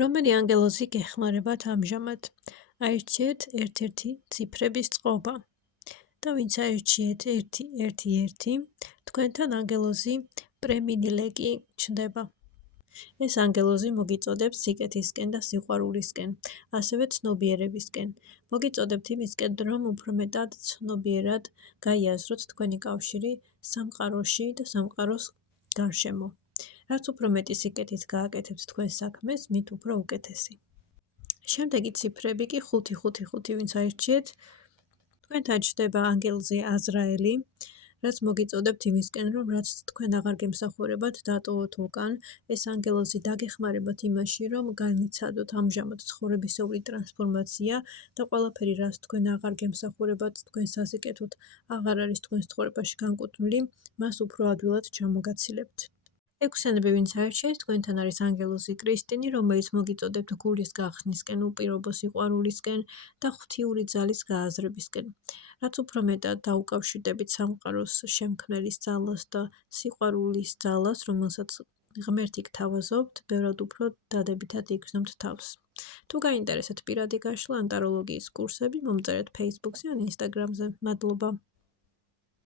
რომელი ანგელოზი გეხმარებათ ამჟამად? აირჩიეთ ერთ-ერთი ციფრების წყობა და ვინც აირჩიეთ 111, თქვენთან ანგელოზი პრემინილეკი ჩნდება. ეს ანგელოზი მოგიწოდებს სიკეთისკენ და სიყვარულისკენ, ასევე ცნობიერებისკენ. მოგიწოდებთ იმისკენ, რომ უფრო მეტად ცნობიერად გაიაზროთ თქვენი კავშირი სამყაროში და სამყაროს გარშემო. რაც უფრო მეტი სიკეთით გააკეთებთ თქვენს საქმეს, მით უფრო უკეთესი. შემდეგი ციფრები კი 555, ვინც აირჩიეთ, თქვენთან ჩნდება ანგელოზი აზრაელი, რაც მოგიწოდებთ იმისკენ, რომ რაც თქვენ აღარ გემსახურებათ, დატოვოთ უკან. ეს ანგელოზი დაგეხმარებათ იმაში, რომ განიცადოთ ამჟამად ცხოვრებისეული ტრანსფორმაცია და ყველაფერი, რაც თქვენ აღარ გემსახურებათ, თქვენ სასიკეთოდ აღარ არის თქვენს ცხოვრებაში განკუთვნილი, მას უფრო ადვილად ჩამოგაცილებთ. ექვსიანები, ვინც აირჩიეთ, თქვენთან არის ანგელოზი კრისტინი, რომელიც მოგიწოდებთ გულის გახსნისკენ, უპირობო სიყვარულისკენ და ღვთიური ძალის გააზრებისკენ. რაც უფრო მეტად დაუკავშირდებით სამყაროს შემქმნელის ძალას და სიყვარულის ძალას, რომელსაც ღმერთი გთავაზობთ, ბევრად უფრო დადებითად იგრძნობთ თავს. თუ გაინტერესებთ პირადი გაშლა ან ტაროლოგიის კურსები, მომწერეთ Facebook-ზე ან Instagram-ზე. მადლობა!